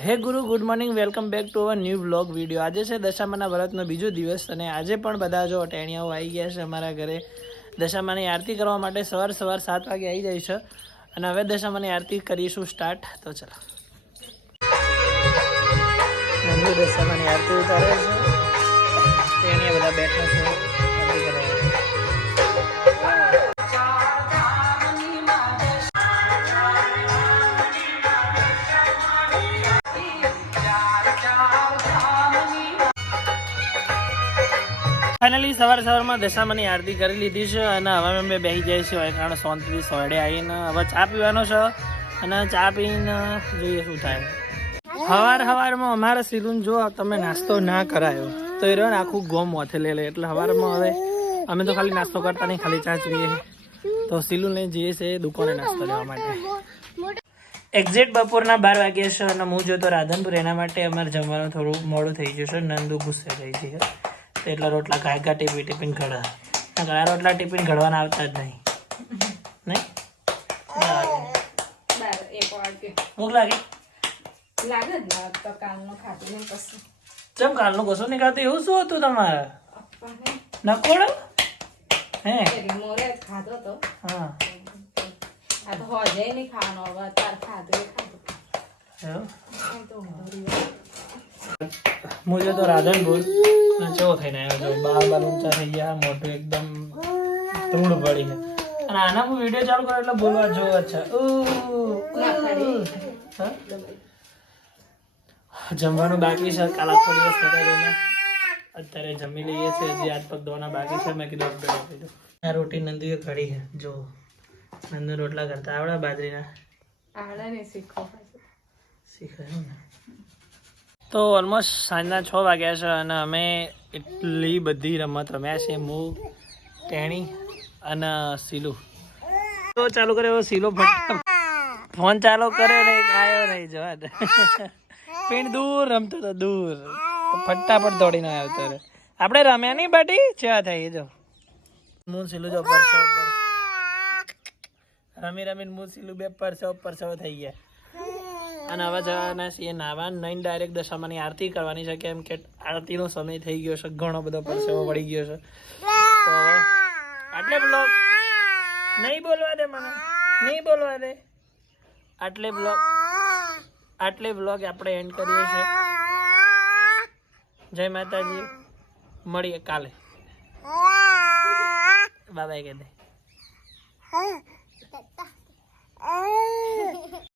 Hey guru, good morning, welcome back to our new blog video. આજે છે દશામાના વ્રતનો બીજો દિવસ અને આજે પણ બધા જો ટેણિયાઓ આવી ગયા છે અમારા ઘરે. દશામાની આરતી કરવા માટે સવાર સવાર સાત વાગે આવી જાય છે. અને હવે દશામાની આરતી કરીશું સ્ટાર્ટ તો ચલો. દશામાની આરતી ઉતારે છે. ટેણિયા બધા બેઠા છે. ફાઇનલી સવાર સવારમાં દશામાની આરતી કરી લીધી છે અને હવે અમે બેસી જાય છે હવે કારણ શાંતિથી સોયડે આવીને. હવે ચા પીવાનો છે અને ચા પીને જોઈએ શું થાય. સવાર સવારમાં અમારા સિલુન જો, તમે નાસ્તો ના કરાયો. તો એ રહ્યો આખું ગોમ મોથે લે લે. એટલે સવારમાં હવે અમે તો ખાલી નાસ્તો કરતા નહીં, ખાલી ચા જોઈએ તો સિલુન લઈને જઈએ છે દુકાને નાસ્તો લેવા માટે. એક્ઝેક્ટ બપોરના બાર વાગ્યા છે અને હું જોતો રાધનપુર. એના માટે અમારે જમવાનું થોડું મોડું થઈ જશે નંદુ ગુસ્સે થઈ છે. એટલા રોટલા ગાય ગા ટીપી ટીપીને ઘડા. ઘણા રોટલા ટીપીને ઘડવાના આવતા જ નહીં. નહીં? ભૂખ લાગી? લાગે જ ના તો કાલનું ખાતું ને પછી ચમ કાલનું કશું નહીં ખાતું એવું શું હતું તમારે? નકોડો? હે? મોરે ખાધો તો હા. આ તો હોજે નહીં ખાવાનો હવે તાર ખાધું ખાધું. મુજે તો રાધનપુર. ચેવો થઈને આવ્યો છે? બાર બાર ઊંચા થઈ ગયા મોટું એકદમ ધૂળ પડી છે. અને આના હું વીડિયો ચાલુ કરો એટલે બોલવા જો છે. ના જમવાનું બાકી છે. કાલ આખો દિવસ થતા અત્યારે જમી લઈએ છીએ. હજી આજ પગ ધોવાના બાકી છે. મેં કીધું આપી દઉં. આ રોટી નંદુએ ખડી છે. જો નંદુ રોટલા કરતા આવડે બાજરીના? આવડે ને શીખો. શીખાયું ને? તો ઓલમોસ્ટ સાંજના છ વાગ્યા છે અને અમે એટલી બધી રમત રમ્યા છે હું ટેણી અને સીલું. તો ચાલુ કર્યો, સીલો ફોન ચાલુ કર્યો નહીં આવ્યો નહીં જવા પિંડ દૂર રમતો હતો દૂર. તો ફટાફટ દોડીને આવ્યો ત્યારે આપણે રમ્યા નહીં, બાટી? ચેવા થઈ જો. મૂ સીલું જો પરસો પર રમી રમીને મૂ સીલું બે પરસો પરસો થઈ ગયા. અને હવે જવાના છીએ નાવા નહીં ડાયરેક્ટ દશામાની આરતી કરવાની છે, કેમ કે આરતીનો સમય થઈ ગયો છે, ઘણો બધો પરસેવો પડી ગયો છે. તો આટલે બ્લોક નહીં બોલવા દે મને. નહીં બોલવા દે. આટલે બ્લોગ આટલે બ્લોગ આપણે એન્ડ કરીએ છીએ. જય માતાજી. મળીએ કાલે. બાબાઈ કે દે.